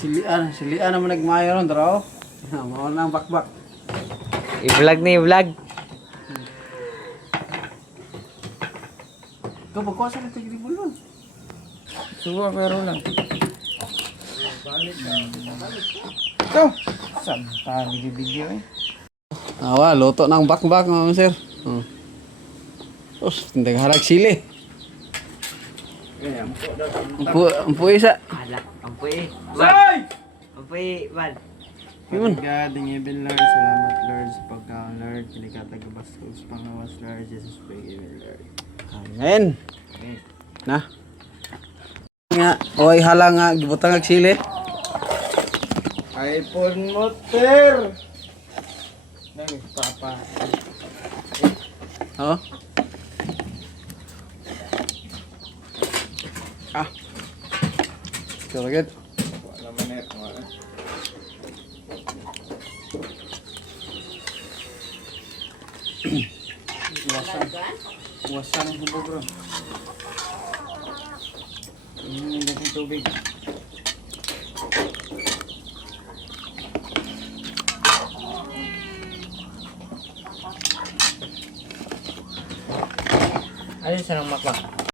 Silian naman nagmayo ron, draw. Mao nang bakbak. I-vlog ni i-vlog. Ito, pagkuha sa ito, gilibol nun. Suwa pero lang. Ito. Sampa video eh. Awa, luto ng bakbak, mga sir. Tindag harag sili. Ampo isa. Ala, ampuy. Say! Ampuy, man. Yun. God, ngibin Lord, salamat Lord sa pagkaon Lord, kinikatagabastos, pangawas Lord, Jesus pag-ibin Lord. Amen. Na. Nga, oy hala nga gibutang ag sili. iPhone motor! Nang papa. Oh. Ito agad. Wala man eh, wala. Wasan ang bubo bro. Yung dating tubig. Ayun sa nang makbak.